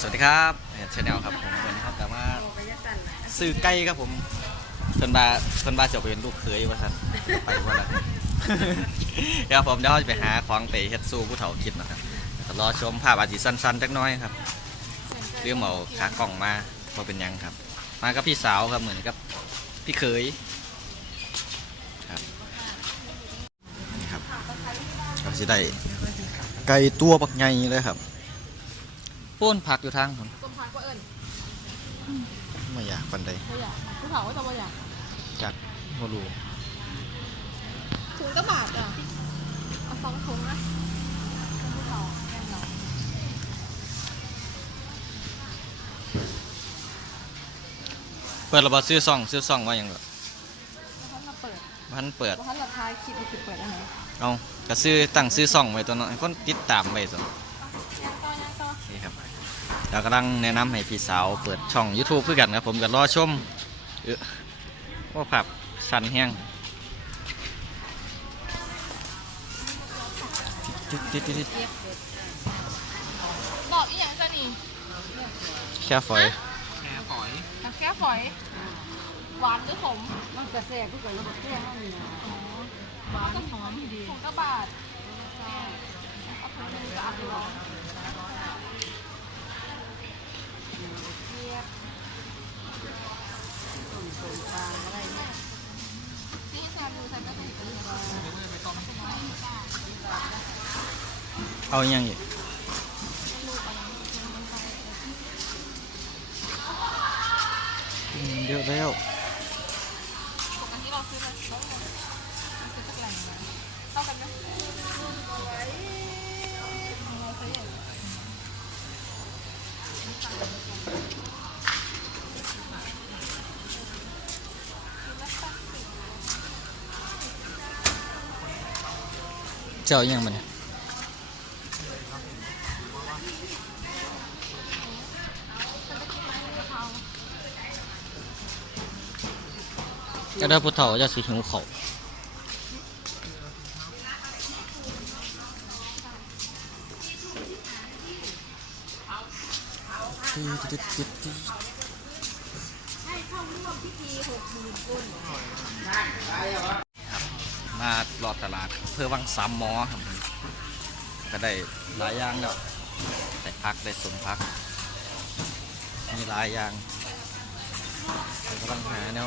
สวัสดีครับชาแนลครับผมวันนี้ครับแต่ว่าซื้อไก่ครับผมเพิ่นบาเพิ่นบาเสียวไปเป็นลูกเขยว่าท่านไปว่าละเดี๋ยวผมเดี๋ยวจะไปหาของไปเฮ็ดสู้ผู้เฒ่าคิดนะครับรอชมภาพอาจจะสั้นๆจักน้อยครับเรื่องเอาขากล่องมาพอเป็นยังครับ มากับพี่สาวครับเหมือนกับพี่เขยครับนี่ครับเราจะได้ไก่ตัวบักใหญ่เลยครับ ป้นผักอยู่ทางผมต้มพักก็เอิญไม่อยากปันใดไม่อยากผู้ถามว่าจะไม่อยากจากโมรูถุงก็บาทอะเอาสองถุงนะผู้ถามแกงเราเปิดระบาซื้อซ่องซื้อซ่องว่าหยังแบบแล้วท่านมาเปิดพันเปิดแล้วท่านราคาคิดว่าจะเปิดอันไหนเอาก็ซื้อตั้งซื้อซ่องไว้ตัวเน้อยคนติดตามไว้ตัว ยังต่อยังต่อ นี่ครับ เรากำลังแนะนำให้พี่สาวเปิดช่อง YouTube เพื่อกันครับผมก็รอชมเออว่าผับสันแห้งติดติดติดติดบอกอีกอย่างจะนี่แค่ฝอยกับแค่ฝอยหวานหรือขมมันกระแสทุกคนแล้วบอกแค่ห้องนี้นะอ๋อหวานก็หอมดีถุงก็บาทเอาถุงหนึงก็เอาไปลองที่แซมดูแซมก็ต้องเป็น อะไรเอาอยังอีกอืมเยอะแล้ เจ้าอยังมันก็ได้ผู้เฒ่าจะสิหิวเขาวมารอดตลาดเพื่อวังสามหมอครับผมก็ได้หลายอย่างแล้วได้พักได้สมพัก มีหลายอย่างกำลังหาแนว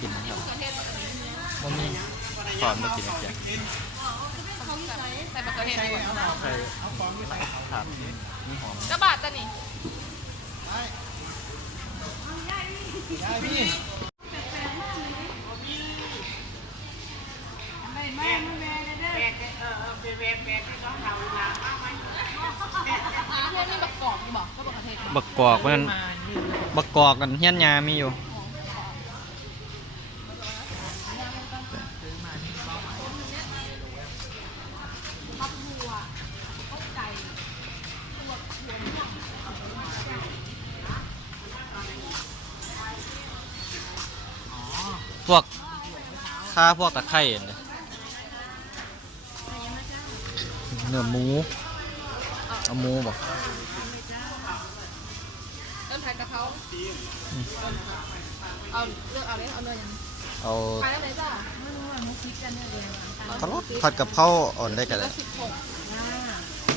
กินครับว่ามีก่อนมากินอีกอย่างใส่มะเขือเทศดีกว่าใช่ครับมีหอมก็บาทจ้ะนี่ เพื่อนมีบักกอกนี่บอกก็บักกระเทศบักกอกมันบักกอกกันเฮียนยามีอยู่พวก่ตัวหัวม่วงพวกข้าพวกตะไคร่เนี่ย เนื้อหมูเอาหมูบอกต้นผัดกะเพราเอาเลือกเอาเลยเอาเนื้อยังเอาไปแล้วไหนจ้ะไม่รู้ว่ามุกคิดกันเนี่ยเดียวทะเลผัดกับข้าวอ่อนได้กันเลแล้ยวสิบหก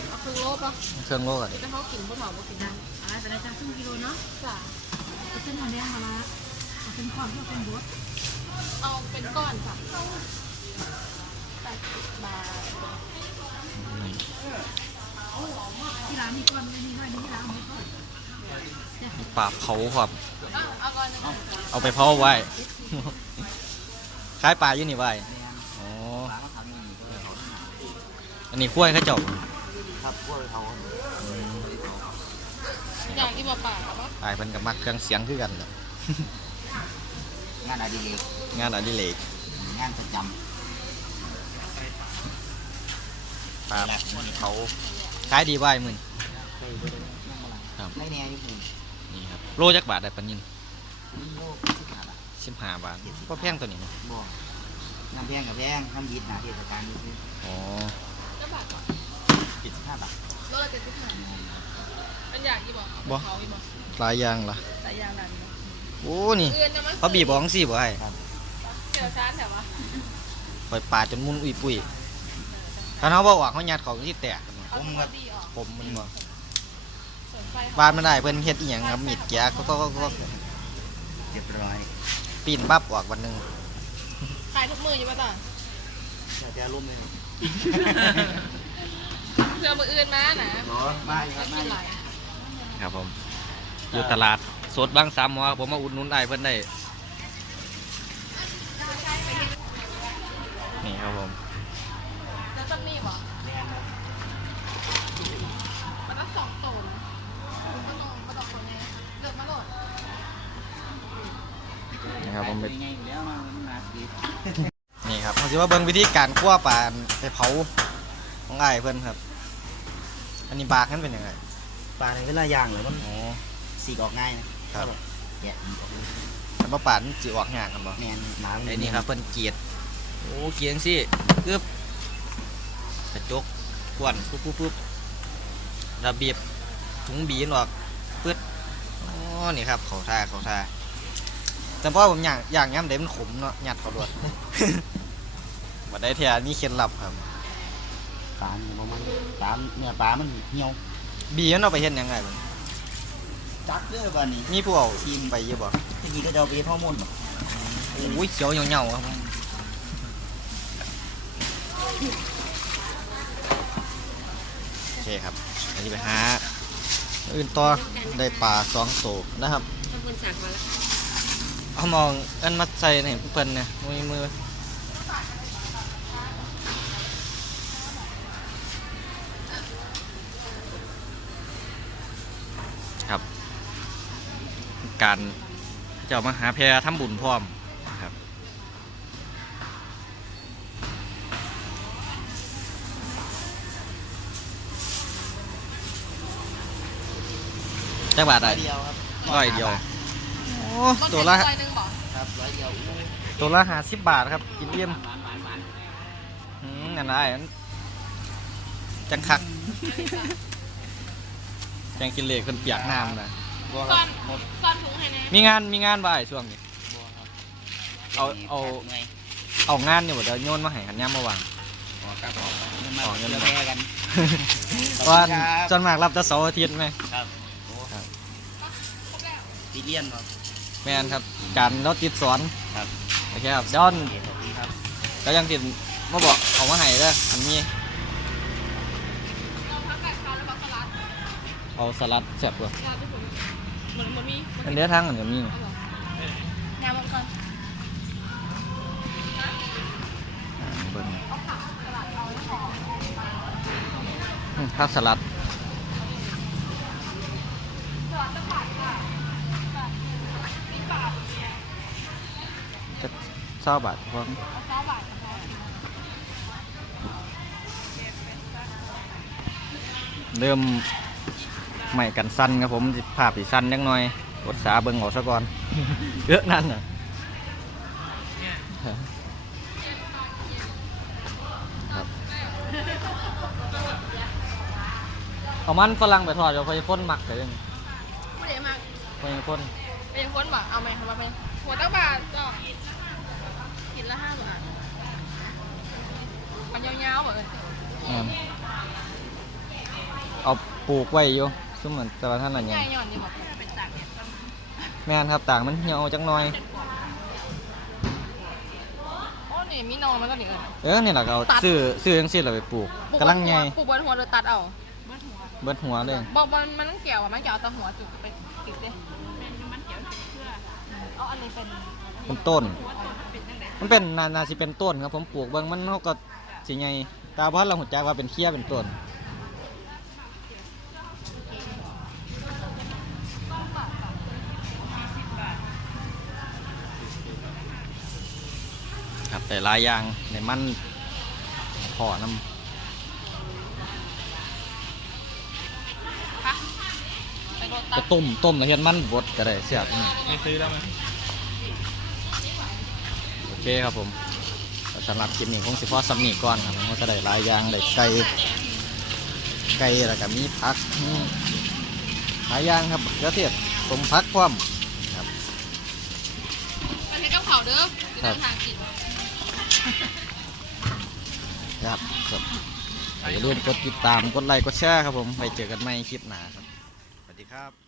เอาครึ่งโลป่ะเครื่องโลกอะดิจะเขากินบ่เหมาบ่กินได้อะไรแต่ละจานครึ่งกิโลเนาะจ้ะเอาเส้นหัวแดงมาละเอาเป็นความที่เป็นบดเอาเป็นก้อนค่ะแปดสิบบาท นี่ ที่ร้านมีก้อนไม่มีน้อยนี่ที่ร้านมีก้อน ปลาเผาครับเอาเอาก้อนหนึงเอาไปเผาไว้คล้ายปลาอยู่นี่ไว้อ๋ออันนี้ขั้วให้เขาเจบอย่างที่มาป่าป่ะตายเพิ่นกับมักเครื่องเสียงคือกันแหละงานอดิเรกงานอดิเรกงานประจปลาเขาขายดีไว้มึนำไม่แน่อยู่ผมนี่ครับ โลจักบาทได้ปันยินนี่โลกสิบห้าบาทสิบห้าบาทก็แพงตัวนี้เนาะบ่น้ำแพงกับแพงน้ำยิดนะเทศกาลนี้คืออ๋อก็บาทก่อนเจ็ดสิบห้าบาทโลละเจ็ดสิบห้าอันนี้อยากยี่บอกบ่เขายี่บอกหลายอย่างล่ะแต่ยางนั้นโอ้นี่เอื่นนะมันเขาบีบบอกสิบ่ให้เกี่ยวชาร์จแต่ว่าปล่อยปาดจนมุนอุ้ยปุ้ยถ้าเขาบอกว่าเขายัดเขาที่แตกกันเขาผมจะก็ดีออกผมมันบ่ส่ วนไฟบานมันได้เพิ่นเฮ็ดอีหยังครับมีดแกะก็ก็ก็ก็เรียบร้อยปีนบับออกวันหนึงขายทุกมืออยู่ป่ะต่อจะจะร่มเลยเพื่อมืออื่นมานะรอมาอยู่คก็รับมากินอยู่หลายครับผม อยู่ตลาดสดบางสามหมอผมมาอุดหนุนได้เพิ่นได้ นี่ครับผม แล้วจะมีบ่ แม่นครับ มันละสองตัวนะก็ต้องก็ต้องคนนี้เลือกมาโหลด นี่ครับผมไปขายยังไงอยู่แล้วมามันมาดีนี่ครับเขาสิว่าเบิ่งวิธีการคั่วปลาไปเผาของอ้ายเพิ่นครับ อันนี้บากนั้นเป็นยังไงปลาในเวลาย่างเลยมันอ๋อสีกออกง่ายนะครับแกะอีกออกเลยแต่ว่าปลามันสิออกยากกันบ่แม่นหนามัไอ้นี่ครับเพิ่นเกลียดโอ้เกลียดสิกึบกระจกกวนปุ๊บปุ๊บปุ๊บระเบียบถุงบีนออกปึ๊ดอ๋อนี่ครับเขาท่าเขาท่า แต่เพราะผมอย่างอย่างย่ำเด็มันขมเนาะหยัดเขาด้วยบัดได้เทียนี่เคล็ดลับครับปลาเนี่ยมันปลาเนื้อปลามันเหี่ยวบีมันเอาไปเฮ็ดหยังไงบัดจักเด้อบ้านนี้มีผู้เอาทีมไปเยอะบ่ทีนี้ก็จะเอาไปเฮ็ดฮอร์โมนบ่โอ้ยเขียวเหนียวๆครับผมโอเคครับ อันนี้ไปหาอื่นต่อได้ปลาสองตัวนะครับบางคนสั่งมาแล้ว เอามองอันมาใส่ในเพิ่นเนี่ยมือมือครับ การจะเอามาหาแพรทำบุญพร้อมนะครับจักบาทร้ได้อยเดียวครับร้อยเดียวโอ้ ตัวละร้อยหนึ่งบอกครับร้อยเดียวอู้ตัวละห้าสิบบาทครับ กินเยี่ยมหวานหวานหวานอืมอันนั้นอันจังคักแกงกินเหล็กคนเปียกน้ำนะบัวคซ่อรับนหมดซ่อนถุงให้แน่มีงานมีงานบ่ายช่วงนี้ บัวครับเอาเอา หน่วยเอางานอยู่บ่เดี๋ยวโยนมาให้ขันย่ำมาวาง ขอครับขอเงินมาขอเงินเงิมานแม่กันเพราะว่าจนมากรับแต่เสาร์อาทิตย์ไหม ครับโอ้ครับตีเลียนครับ แม่นครับการเราติดสอนครับ โอเคครับเดี๋ยวอันโอเคขอบคุณครับก็ยังติดมาบอกเอามาให้เด้ออันนี้เราพักไก่คาวแล้วพักสลัดเอาสลัดแซ่บกว่าสลัดที่ผมเหมือนมันมีอันเดียวทั้งอันก็มีเอาเหรอแนวมันก่อนอ่าเบิ่งเอาผักสลัดเอาแล้วห่ออืมผักสลัด สลัดจะบาทค่ะมีบาท จะเศร้าบาทพร้อมเอาเก้าบาทก็พอเริ่มใหม่กันสั้นครับผมสิภาพสีสั้นจังหน่อยกดสาเบิ่งออกซะก่อน เยอะนั่นน่ะครับเอามันฝรั่งไปทอดเดี๋ยวพอจะพ่นหมักเดี๋ยวยังไม่ได้มากพอจะพ่นเป็นคนบอกเอาไหมทำมาเป็นหัวตั้งบาทก็กิ นละห้าบาท มันยาวๆเหมือนอืมเอาปลูกไว้อยู่ซึ่งเหมือนแต่ว่าท่านอะไรใหยัญ่งหย่อนนี่บอกเป็นจากเนี่ยแม่นครับต่างมันเหี่ยวจังหน่อย โอ้นี่มีนอนมันก็หนีเลยเออนี่แหละเอาซื้อซื้อจังซี่เราไปปลูกกำลังใหญ่ปลูกบนหัวเลยตัดเอา เบิดหัวเลยบอกมันมันต้องเกี่ยวอะมันเกี่ยวเอาแต่หัวจุดไปติดเลยมันเกี่ยวเพื่อเอาอันนี้เป็นเป็นต้น มันเป็นนานาสิเป็นต้นครับผมปลูกเบิ่งมันเขาก็สิไงตาบ้านเราหัวใจกว่าเป็นเคี้ยเป็นต้นครับแต่หลายอย่างในมันพอน้ไปโดนำตัก็ดต้มต้มแล้วเห็นมันบดก็ได้เสียบไม่ซื้อแล้วไหมโอ เคครับผมสำหรับคลิปนี้คงสิพอสำนีก่อนครับมันก็ได้หลายอย่างได้ไก่ไก่แล้วก็มีผักมีลายอย่างครับกระเทียมสมพักพร้อมประเทศกับเขาเด้อจะเดินทางกินครับครับอย่าลืมกดติดตามกดไลค์กดแชร์ครับผมไปเจอกันใหม่คลิปหน้าครับสวัสดีครับ